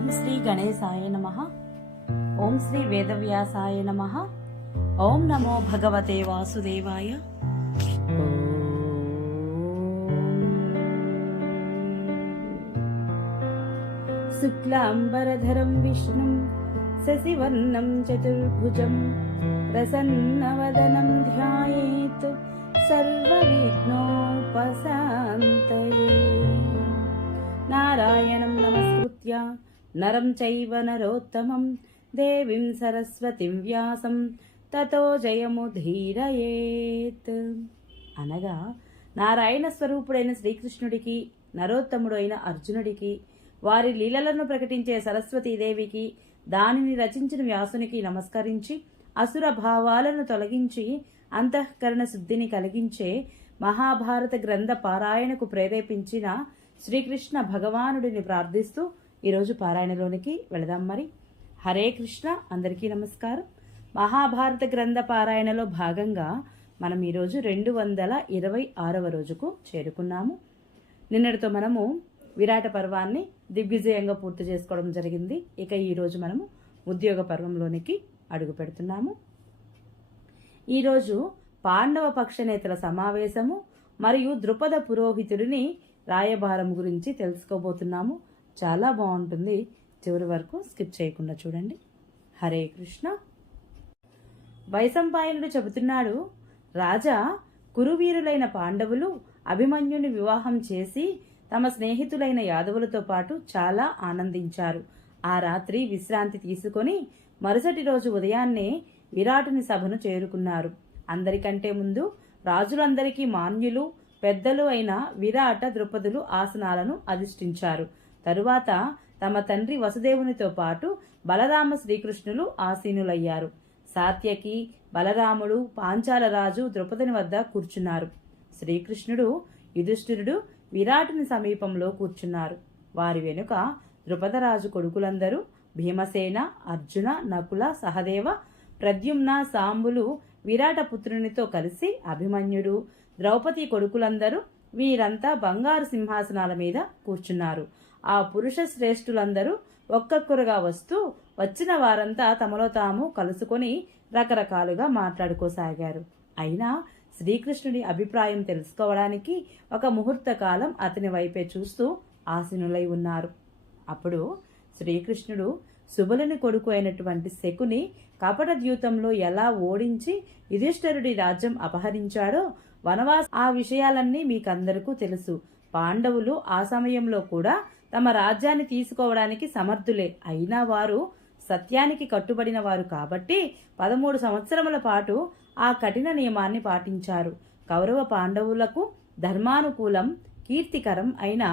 ఓం శ్రీ గణేశాయ నమః. ఓం శ్రీ వేదవ్యాసాయ నమః. ఓం నమో భగవతే వాసుదేవాయ. శుక్లాంబరధరం విష్ణుం శశివర్ణం చతుర్భుజం ప్రసన్నవదనం ధ్యాయేత్ సర్వవిఘ్నోపశాంతయే. నారాయణం నమస్కృత్య నరం చైవ నరోత్తమం దేవీం సరస్వతిం వ్యాసం తతో జయముధీరయేత్. అనగా నారాయణ స్వరూపుడైన శ్రీకృష్ణుడికి, నరోత్తముడు అయిన అర్జునుడికి, వారి లీలలను ప్రకటించే సరస్వతీదేవికి, దానిని రచించిన వ్యాసునికి నమస్కరించి అసుర భావాలను తొలగించి అంతఃకరణ శుద్ధిని కలిగించే మహాభారత గ్రంథ పారాయణకు ప్రేరేపించిన శ్రీకృష్ణ భగవానుడిని ప్రార్థిస్తూ ఈరోజు పారాయణలోనికి వెళదాం. మరి హరే కృష్ణ, అందరికీ నమస్కారం. మహాభారత గ్రంథ పారాయణలో భాగంగా మనం ఈరోజు 226వ రోజుకు చేరుకున్నాము. నిన్నటితో మనము విరాట పర్వాన్ని దిగ్విజయంగా పూర్తి చేసుకోవడం జరిగింది. ఇక ఈరోజు మనము ఉద్యోగ పర్వంలోనికి అడుగు పెడుతున్నాము. ఈరోజు పాండవ పక్ష నేతల సమావేశము మరియు ద్రుపద పురోహితుడిని రాయబారం గురించి తెలుసుకోబోతున్నాము. చాలా బాగుంటుంది, చివరి వరకు స్కిప్ చేయకుండా చూడండి. హరే కృష్ణ. వైశంపాయనుడు చెబుతున్నాడు, రాజా, కురువీరులైన పాండవులు అభిమన్యుని వివాహం చేసి తమ స్నేహితులైన యాదవులతో పాటు చాలా ఆనందించారు. ఆ రాత్రి విశ్రాంతి తీసుకొని మరుసటి రోజు ఉదయాన్నే విరాటుని సభను చేరుకున్నారు. అందరికంటే ముందు రాజులందరికీ మాన్యులు, పెద్దలు అయిన విరాట ద్రుపదులు ఆసనాలను అధిష్ఠించారు. తరువాత తమ తండ్రి వసుదేవునితో పాటు బలరామ శ్రీకృష్ణులు ఆసీనులయ్యారు. సాత్యకి, బలరాముడు, పాంచాల రాజు ద్రుపదుని వద్ద కూర్చున్నారు. శ్రీకృష్ణుడు, యుధిష్ఠిరుడు విరాటుని సమీపంలో కూర్చున్నారు. వారి వెనుక ద్రుపదరాజు కొడుకులందరూ భీమసేన, అర్జున, నకుల, సహదేవ, ప్రద్యుమ్న, సాంబులు విరాట పుత్రునితో కలిసి అభిమన్యుడు, ద్రౌపది కొడుకులందరూ వీరంతా బంగారు సింహాసనాల మీద కూర్చున్నారు. ఆ పురుష శ్రేష్ఠులందరూ ఒక్కొక్కరుగా వస్తూ వచ్చిన వారంతా తమలో తాము కలుసుకొని రకరకాలుగా మాట్లాడుకోసాగారు. అయినా శ్రీకృష్ణుడి అభిప్రాయం తెలుసుకోవడానికి ఒక ముహూర్త కాలం అతని వైపే చూస్తూ ఆసీనులై ఉన్నారు. అప్పుడు శ్రీకృష్ణుడు సుబలుని కొడుకు అయినటువంటి శకుని కపట ద్యూతంలో ఎలా ఓడించి యుధిష్ఠిరుడి రాజ్యం అపహరించాడో ఆ విషయాలన్నీ మీకందరికీ తెలుసు. పాండవులు ఆ సమయంలో కూడా తమ రాజ్యాన్ని తీసుకోవడానికి సమర్థులే. అయినా వారు సత్యానికి కట్టుబడిన వారు కాబట్టి 13 సంవత్సరముల పాటు ఆ కఠిన నియమాన్ని పాటించారు. కౌరవ పాండవులకు ధర్మానుకూలం, కీర్తికరం అయిన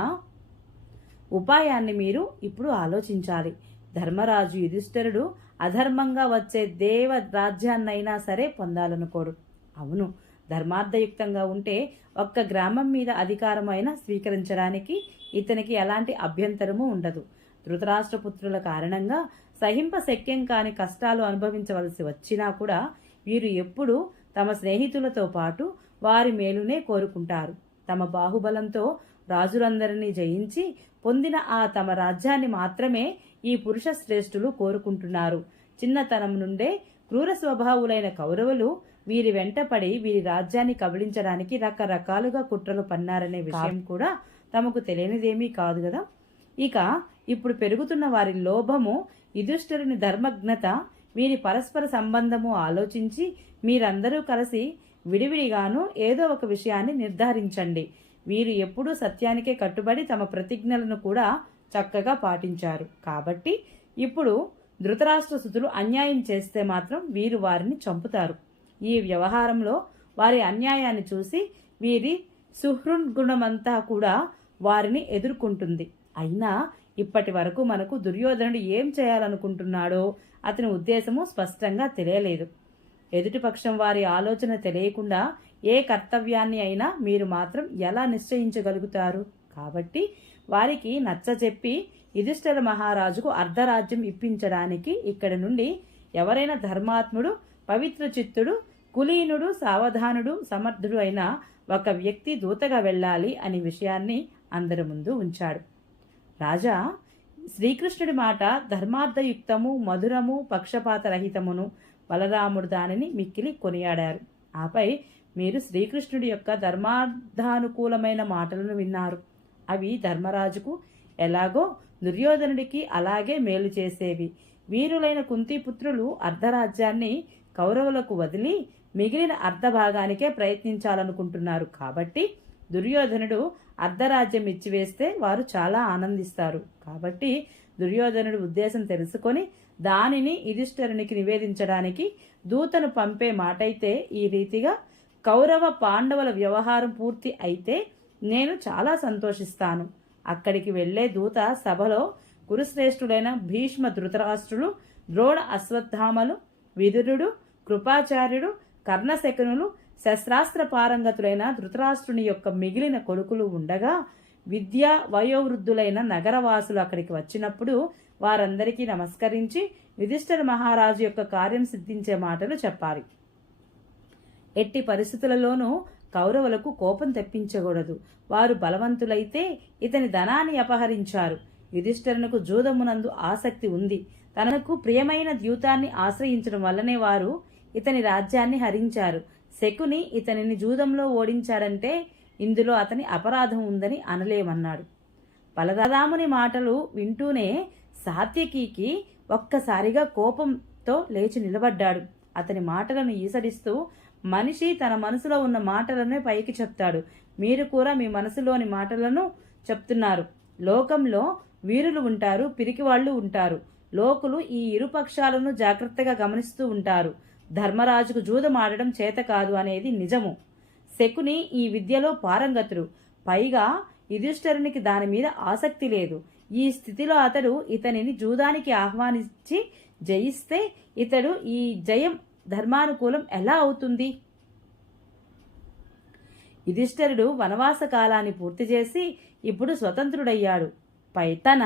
ఉపాయాన్ని మీరు ఇప్పుడు ఆలోచించాలి. ధర్మరాజు యుధిష్ఠిరుడు అధర్మంగా వచ్చే దేవ రాజ్యాన్నైనా సరే పొందాలనుకోడు. అవును, ధర్మార్థయుక్తంగా ఉంటే ఒక్క గ్రామం మీద అధికారమైనా స్వీకరించడానికి ఇతనికి ఎలాంటి అభ్యంతరము ఉండదు. ధృతరాష్ట్రపుత్రుల కారణంగా సహింపశక్యం కాని కష్టాలు అనుభవించవలసి వచ్చినా కూడా వీరు ఎప్పుడూ తమ స్నేహితులతో పాటు వారి మేలునే కోరుకుంటారు. తమ బాహుబలంతో రాజులందరినీ జయించి పొందిన ఆ తమ రాజ్యాన్ని మాత్రమే ఈ పురుష శ్రేష్ఠులు కోరుకుంటున్నారు. చిన్నతనం నుండే క్రూర స్వభావులైన కౌరవులు వీరి వెంటపడి వీరి రాజ్యాన్ని కబళించడానికి రకరకాలుగా కుట్రలు పన్నారనే విషయం కూడా తమకు తెలియనిదేమీ కాదు కదా. ఇక ఇప్పుడు పెరుగుతున్న వారి లోభము, యుధిష్ఠిరుని ధర్మజ్ఞత, వీరి పరస్పర సంబంధము ఆలోచించి మీరందరూ కలిసి విడివిడిగాను ఏదో ఒక విషయాన్ని నిర్ధారించండి. వీరు ఎప్పుడూ సత్యానికే కట్టుబడి తమ ప్రతిజ్ఞలను కూడా చక్కగా పాటించారు. కాబట్టి ఇప్పుడు ధృతరాష్ట్ర సుతులు అన్యాయం చేస్తే మాత్రం వీరు వారిని చంపుతారు. ఈ వ్యవహారంలో వారి అన్యాయాన్ని చూసి వీరి సుహృద్గుణమంతా కూడా వారిని ఎదుర్కొంటుంది. అయినా ఇప్పటి వరకు మనకు దుర్యోధనుడు ఏం చేయాలనుకుంటున్నాడో అతని ఉద్దేశము స్పష్టంగా తెలియలేదు. ఎదుటిపక్షం వారి ఆలోచన తెలియకుండా ఏ కర్తవ్యాన్ని అయినా మీరు మాత్రం ఎలా నిశ్చయించగలుగుతారు? కాబట్టి వారికి నచ్చజెప్పి యుధిష్ఠిర మహారాజుకు అర్ధరాజ్యం ఇప్పించడానికి ఇక్కడి నుండి ఎవరైనా ధర్మాత్ముడు, పవిత్ర చిత్తుడు, కులీనుడు, సావధానుడు, సమర్థుడు అయిన ఒక వ్యక్తి దూతగా వెళ్ళాలి అనే విషయాన్ని అందరి ముందు ఉంచాడు. రాజా, శ్రీకృష్ణుడి మాట ధర్మార్థయుక్తము, మధురము, పక్షపాతరహితమును. బలరాముడు దానిని మిక్కిలి కొనియాడారు. ఆపై మీరు శ్రీకృష్ణుడి యొక్క ధర్మార్థానుకూలమైన మాటలను విన్నారు. అవి ధర్మరాజుకు ఎలాగో దుర్యోధనుడికి అలాగే మేలు చేసేవి. వీరులైన కుంతిపుత్రులు అర్ధరాజ్యాన్ని కౌరవులకు వదిలి మిగిలిన అర్ధభాగానికే ప్రయత్నించాలనుకుంటున్నారు. కాబట్టి దుర్యోధనుడు అర్ధరాజ్యం ఇచ్చివేస్తే వారు చాలా ఆనందిస్తారు. కాబట్టి దుర్యోధనుడు ఉద్దేశం తెలుసుకొని దానిని యుధిష్ఠిరునికి నివేదించడానికి దూతను పంపే మాటైతే ఈ రీతిగా: కౌరవ పాండవుల వ్యవహారం పూర్తి అయితే నేను చాలా సంతోషిస్తాను. అక్కడికి వెళ్లే దూత సభలో కురుశ్రేష్ఠుడైన భీష్మ, ధృతరాష్ట్రులు, ద్రోణ, అశ్వత్థామలు, విదురుడు, కృపాచార్యుడు, కర్ణశకునులు, శస్త్రాస్త్ర పారంగతులైన ధృతరాష్ట్రుని యొక్క మిగిలిన కొడుకులు ఉండగా విద్యా వయోవృద్ధులైన నగరవాసులు అక్కడికి వచ్చినప్పుడు వారందరికీ నమస్కరించి యుధిష్ఠిర మహారాజు యొక్క కార్యం సిద్ధించే మాటలు చెప్పాలి. ఎట్టి పరిస్థితులలోనూ కౌరవులకు కోపం తెప్పించకూడదు. వారు బలవంతులైతే ఇతని ధనాన్ని అపహరించారు. యుధిష్ఠిరునకు జూదమునందు ఆసక్తి ఉంది. తనకు ప్రియమైన ద్యూతాన్ని ఆశ్రయించడం వల్లనే వారు ఇతని రాజ్యాన్ని హరించారు. శకుని ఇతనిని జూదంలో ఓడించాడంటే ఇందులో అతని అపరాధం ఉందని అనలేమన్నాడు. బలరాముని మాటలు వింటూనే సాత్యకికి ఒక్కసారిగా కోపంతో లేచి నిలబడ్డాడు. అతని మాటలను ఈసడిస్తూ, మనిషి తన మనసులో ఉన్న మాటలనే పైకి చెప్తాడు. మీరు కూడా మీ మనసులోని మాటలను చెప్తున్నారు. లోకంలో వీరులు ఉంటారు, పిరికివాళ్లు ఉంటారు. లోకులు ఈ ఇరు పక్షాలను జాగ్రత్తగా గమనిస్తూ ఉంటారు. ధర్మరాజుకు జూదం ఆడడం చేత కాదు అనేది నిజము. శకుని ఈ విద్యలో పారంగతుడు. పైగా యుధిష్ఠిరునికి దాని మీద ఆసక్తి లేదు. ఈ స్థితిలో అతడు ఇతనిని జూదానికి ఆహ్వానించి జయిస్తే ఇతడు ఈ జయం ధర్మానుకూలం ఎలా అవుతుంది? యుధిష్ఠిరుడు వనవాస కాలాన్ని పూర్తి చేసి ఇప్పుడు స్వతంత్రుడయ్యాడు. తన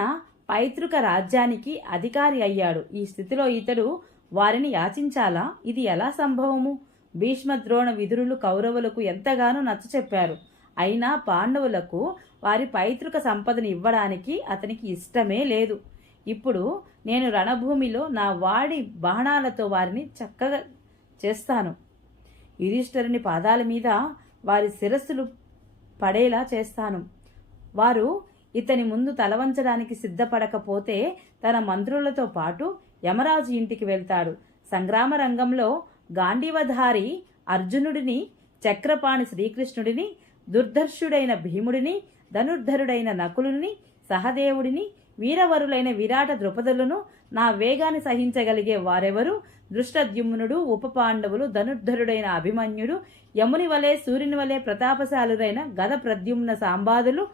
పైతృక రాజ్యానికి అధికారి అయ్యాడు. ఈ స్థితిలో ఇతడు వారిని యాచించాలా? ఇది ఎలా సంభవము? భీష్మ, ద్రోణ, విదురులు కౌరవులకు ఎంతగానో నచ్చచెప్పారు. అయినా పాండవులకు వారి పైతృక సంపదను ఇవ్వడానికి అతనికి ఇష్టమే లేదు. ఇప్పుడు నేను రణభూమిలో నా వాడి బాణాలతో వారిని చక్కగా చేస్తాను. యుధిష్ఠిరుని పాదాల మీద వారి శిరస్సులు పడేలా చేస్తాను. వారు ఇతని ముందు తలవంచడానికి సిద్ధపడకపోతే తన మంత్రులతో పాటు యమరాజు ఇంటికి వెళ్తాడు. సంగ్రామ రంగంలో గాంధీవధారి అర్జునుడిని, చక్రపాణి శ్రీకృష్ణుడిని, దుర్ధర్షుడైన భీముడిని, ధనుర్ధరుడైన నకులుని, సహదేవుడిని, వీరవరులైన విరాట ద్రుపదులను, నా వేగాన్ని సహించగలిగే వారెవరు? దృష్టద్యుమ్నుడు, ఉప పాండవులు, ధనుర్ధరుడైన అభిమన్యుడు, యముని వలె సూర్యుని వలె ప్రతాపశాలురైన గద ప్రద్యుమ్న సాంబాదులు,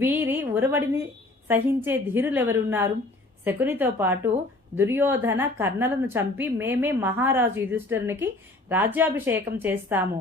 వీరి ఉరవడిని సహించే ధీరులెవరున్నారు? శకునితో పాటు దుర్యోధన, కర్ణలను చంపి మేమే మహారాజు యుధిష్ఠిరునికి రాజ్యాభిషేకం చేస్తాము.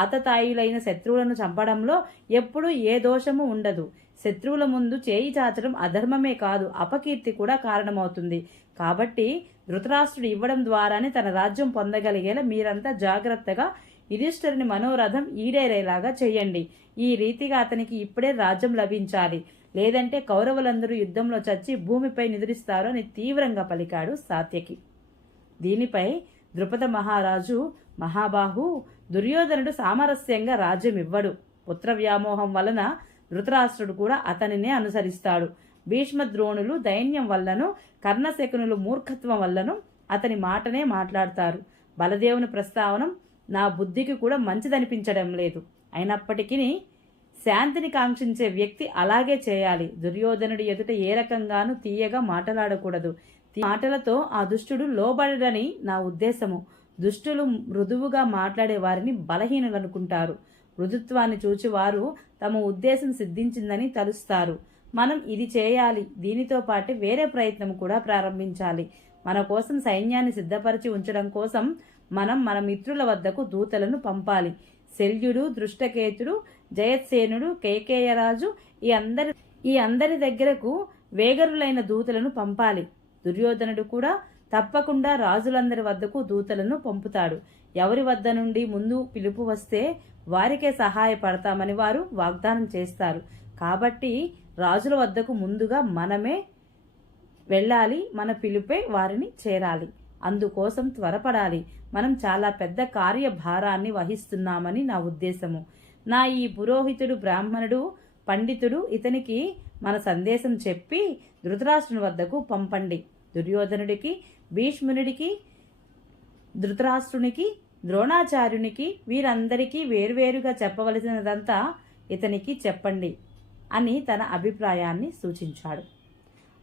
ఆతతాయులైన శత్రువులను చంపడంలో ఎప్పుడూ ఏ దోషము ఉండదు. శత్రువుల ముందు చేయి చాచడం అధర్మమే కాదు, అపకీర్తి కూడా కారణమవుతుంది. కాబట్టి ధృతరాష్ట్రుడు ఇవ్వడం ద్వారానే తన రాజ్యం పొందగలిగేలా మీరంతా జాగ్రత్తగా యుధిష్ఠిరుని మనోరథం ఈడేరేలాగా చేయండి. ఈ రీతిగా అతనికి ఇప్పుడే రాజ్యం లభించాలి. లేదంటే కౌరవులందరూ యుద్ధంలో చచ్చి భూమిపై నిద్రిస్తారు అని తీవ్రంగా పలికాడు సాత్యకి. దీనిపై ద్రుపద మహారాజు, మహాబాహు, దుర్యోధనుడు సామరస్యంగా రాజ్యం ఇవ్వడు. పుత్ర వ్యామోహం వలన ధృతరాష్ట్రుడు కూడా అతనినే అనుసరిస్తాడు. భీష్మ, ద్రోణులు దైన్యం వల్లను, కర్ణశకునులు మూర్ఖత్వం వల్లను అతని మాటనే మాట్లాడతారు. బలదేవుని ప్రస్తావనం నా బుద్ధికి కూడా మంచిదనిపించడం లేదు. అయినప్పటికీ శాంతిని కాంక్షించే వ్యక్తి అలాగే చేయాలి. దుర్యోధనుడి ఎదుట ఏ రకంగానూ తీయగా మాట్లాడకూడదు. మాటలతో ఆ దుష్టుడు లోబడని నా ఉద్దేశము. దుష్టులు మృదువుగా మాట్లాడే వారిని బలహీనులనుకుంటారు. మృదుత్వాన్ని చూచి వారు తమ ఉద్దేశం సిద్ధించిందని తలుస్తారు. మనం ఇది చేయాలి. దీనితో పాటు వేరే ప్రయత్నం కూడా ప్రారంభించాలి. మన కోసం సైన్యాన్ని సిద్ధపరిచి ఉంచడం కోసం మనం మన మిత్రుల వద్దకు దూతలను పంపాలి. శల్యుడు, దృష్టకేతుడు, జయత్సేనుడు, కేకేయరాజు ఈ అందరి దగ్గరకు వేగరులైన దూతలను పంపాలి. దుర్యోధనుడు కూడా తప్పకుండా రాజులందరి వద్దకు దూతలను పంపుతాడు. ఎవరి వద్ద నుండి ముందు పిలుపు వస్తే వారికే సహాయపడతామని వారు వాగ్దానం చేస్తారు. కాబట్టి రాజుల వద్దకు ముందుగా మనమే వెళ్ళాలి, మన పిలుపే వారిని చేరాలి. అందుకోసం త్వరపడాలి. మనం చాలా పెద్ద కార్యభారాన్ని వహిస్తున్నామని నా ఉద్దేశము. నా ఈ పురోహితుడు బ్రాహ్మణుడు పండితుడు ఇతనికి మన సందేశం చెప్పి ధృతరాష్ట్రుని వద్దకు పంపండి. దుర్యోధనుడికి, భీష్మునుడికి, ధృతరాష్ట్రునికి, ద్రోణాచార్యునికి వీరందరికీ వేర్వేరుగా చెప్పవలసినదంతా ఇతనికి చెప్పండి అని తన అభిప్రాయాన్ని సూచించాడు.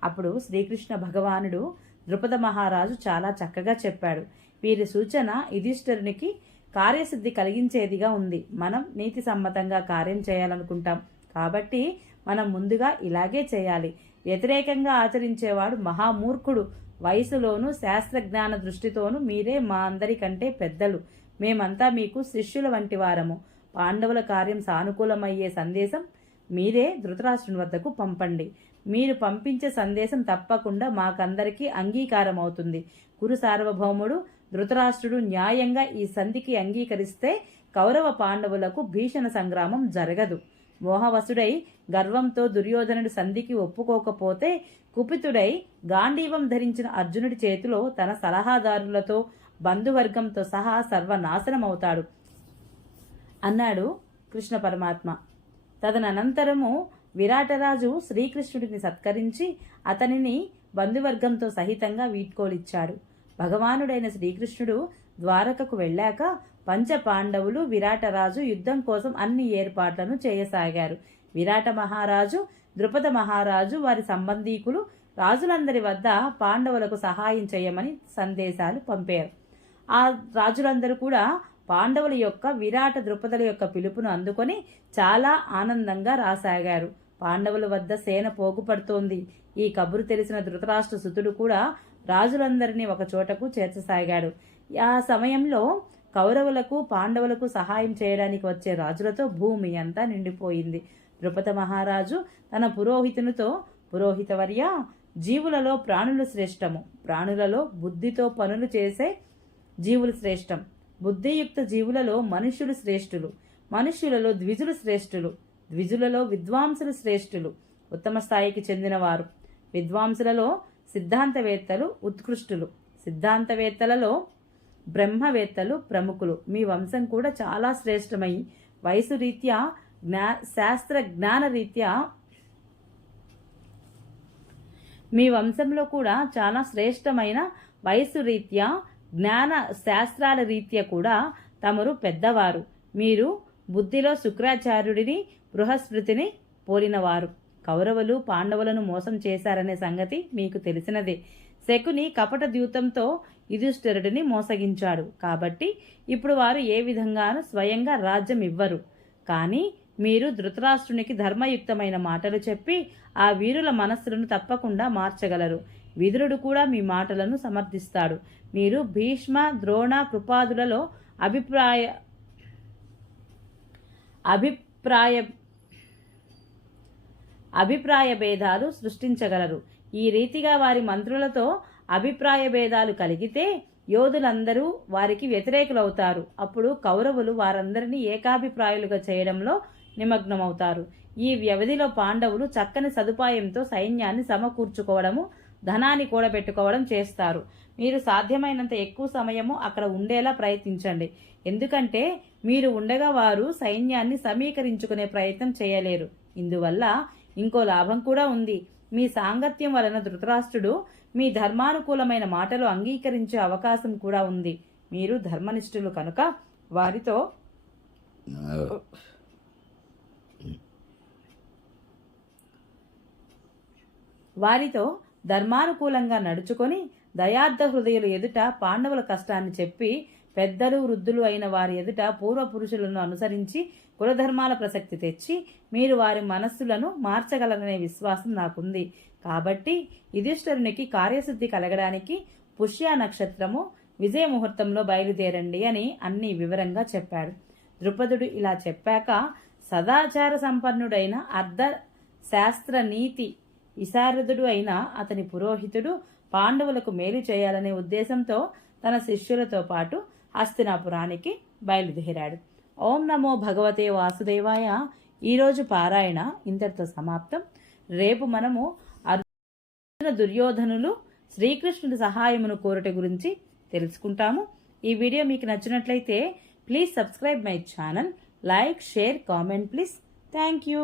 అప్పుడు శ్రీకృష్ణ భగవానుడు ద్రుపద మహారాజు చాలా చక్కగా చెప్పాడు. వీరి సూచన యుధిష్ఠిరునికి కార్యసిద్ధి కలిగించేదిగా ఉంది. మనం నీతి సమ్మతంగా కార్యం చేయాలనుకుంటాం కాబట్టి మనం ముందుగా ఇలాగే చేయాలి. వ్యతిరేకంగా ఆచరించేవాడు మహామూర్ఖుడు. వయసులోనూ శాస్త్రజ్ఞాన దృష్టితోనూ మీరే మా అందరికంటే పెద్దలు. మేమంతా మీకు శిష్యుల వంటి వారము. పాండవుల కార్యం సానుకూలమయ్యే సందేశం మీరే ధృతరాష్ట్రుని వద్దకు పంపండి. మీరు పంపించే సందేశం తప్పకుండా మాకందరికీ అంగీకారం అవుతుంది. కురు సార్వభౌముడు ధృతరాష్ట్రుడు న్యాయంగా ఈ సంధికి అంగీకరిస్తే కౌరవ పాండవులకు భీషణ సంగ్రామం జరగదు. మోహవసుడై గర్వంతో దుర్యోధనుడి సంధికి ఒప్పుకోకపోతే కుపితుడై గాంధీవం ధరించిన అర్జునుడి చేతిలో తన సలహాదారులతో బంధువర్గంతో సహా సర్వనాశనమవుతాడు అన్నాడు కృష్ణ పరమాత్మ. తదనంతరము విరాటరాజు శ్రీకృష్ణుడిని సత్కరించి అతనిని బంధువర్గంతో సహితంగా వీడ్కోలిచ్చాడు. భగవానుడైన శ్రీకృష్ణుడు ద్వారకకు వెళ్ళాక పంచ పాండవులు, విరాటరాజు యుద్ధం కోసం అన్ని ఏర్పాట్లను చేయసాగారు. విరాట మహారాజు, ద్రుపద మహారాజు, వారి సంబంధీకులు రాజులందరి వద్ద పాండవులకు సహాయం చేయమని సందేశాలు పంపారు. ఆ రాజులందరూ కూడా పాండవుల యొక్క, విరాట, ద్రుపదుల యొక్క పిలుపును అందుకొని చాలా ఆనందంగా రాసాగారు. పాండవుల వద్ద సేన పోగుపడుతోంది. ఈ కబురు తెలిసిన ధృతరాష్ట్ర సుతుడు కూడా రాజులందరినీ ఒక చోటకు చేర్చసాగాడు. ఆ సమయంలో కౌరవులకు, పాండవులకు సహాయం చేయడానికి వచ్చే రాజులతో భూమి అంతా నిండిపోయింది. ద్రుపద మహారాజు తన పురోహితునితో, పురోహితవర్య, జీవులలో ప్రాణులు శ్రేష్టము. ప్రాణులలో బుద్ధితో పనులు చేసే జీవులు శ్రేష్టం. బుద్ధియుక్త జీవులలో మనుష్యులు శ్రేష్ఠులు. మనుష్యులలో ద్విజులు శ్రేష్ఠులు. ద్విజులలో విద్వాంసులు శ్రేష్ఠులు, ఉత్తమ స్థాయికి చెందినవారు. విద్వాంసులలో సిద్ధాంతవేత్తలు ఉత్కృష్టులు. సిద్ధాంతవేత్తలలో బ్రహ్మవేత్తలు ప్రముఖులు. మీ వంశం కూడా చాలా శ్రేష్టమై వయసు రీత్యా, శాస్త్ర జ్ఞాన రీత్యా మీ వంశంలో కూడా చాలా శ్రేష్టమైన వయసు రీత్యా, జ్ఞాన శాస్త్రాల రీత్యా కూడా తమరు పెద్దవారు. మీరు బుద్ధిలో శుక్రాచార్యుడిని, బృహస్పతిని పోలినవారు. కౌరవులు పాండవులను మోసం చేశారనే సంగతి మీకు తెలిసినదే. శకుని కపట ద్యూతంతో యుధిష్ఠిరుడిని మోసగించాడు. కాబట్టి ఇప్పుడు వారు ఏ విధంగానూ స్వయంగా రాజ్యం ఇవ్వరు. కానీ మీరు ధృతరాష్ట్రునికి ధర్మయుక్తమైన మాటలు చెప్పి ఆ వీరుల మనస్సులను తప్పకుండా మార్చగలరు. విదురుడు కూడా మీ మాటలను సమర్థిస్తాడు. మీరు భీష్మ, ద్రోణ, కృపాదులలో అభిప్రాయ భేదాలు సృష్టించగలరు. ఈ రీతిగా వారి మంత్రులతో అభిప్రాయ భేదాలు కలిగితే యోధులందరూ వారికి వ్యతిరేకులవుతారు. అప్పుడు కౌరవులు వారందరినీ ఏకాభిప్రాయులుగా చేయడంలో నిమగ్నమవుతారు. ఈ వ్యవధిలో పాండవులు చక్కని సదుపాయంతో సైన్యాన్ని సమకూర్చుకోవడము, ధనాన్ని కూడబెట్టుకోవడం చేస్తారు. మీరు సాధ్యమైనంత ఎక్కువ సమయము అక్కడ ఉండేలా ప్రయత్నించండి. ఎందుకంటే మీరు ఉండగా వారు సైన్యాన్ని సమీకరించుకునే ప్రయత్నం చేయలేరు. ఇందువల్ల ఇంకో లాభం కూడా ఉంది. మీ సాంగత్యం వలన ధృతరాష్ట్రుడు మీ ధర్మానుకూలమైన మాటలు అంగీకరించే అవకాశం కూడా ఉంది. మీరు ధర్మనిష్ఠులు కనుక వారితో ధర్మానుకూలంగా నడుచుకొని దయార్థ హృదయులు ఎదుట పాండవుల కష్టాన్ని చెప్పి, పెద్దలు వృద్ధులు అయిన వారి ఎదుట పూర్వపురుషులను అనుసరించి కులధర్మాల ప్రసక్తి తెచ్చి మీరు వారి మనస్సులను మార్చగలరనే విశ్వాసం నాకుంది. కాబట్టి యుధిష్ఠిరునికి కార్యసిద్ధి కలగడానికి పుష్య నక్షత్రము విజయ ముహూర్తంలో బయలుదేరండి అని అన్ని వివరంగా చెప్పాడు. ద్రుపదుడు ఇలా చెప్పాక సదాచార సంపన్నుడైన అర్ధ శాస్త్ర నీతి విశారదుడు అయిన అతని పురోహితుడు పాండవులకు మేలు చేయాలనే ఉద్దేశంతో తన శిష్యులతో పాటు హస్తినాపురానికి బయలుదేరాడు. ఓం నమో భగవతే వాసుదేవాయ. ఈరోజు పారాయణ ఇంతటితో సమాప్తం. రేపు మనము దుర్యోధనులు శ్రీకృష్ణుడి సహాయమును కోరట గురించి తెలుసుకుంటాము. ఈ వీడియో మీకు నచ్చినట్లయితే please subscribe my channel, like, share, comment please. Thank you.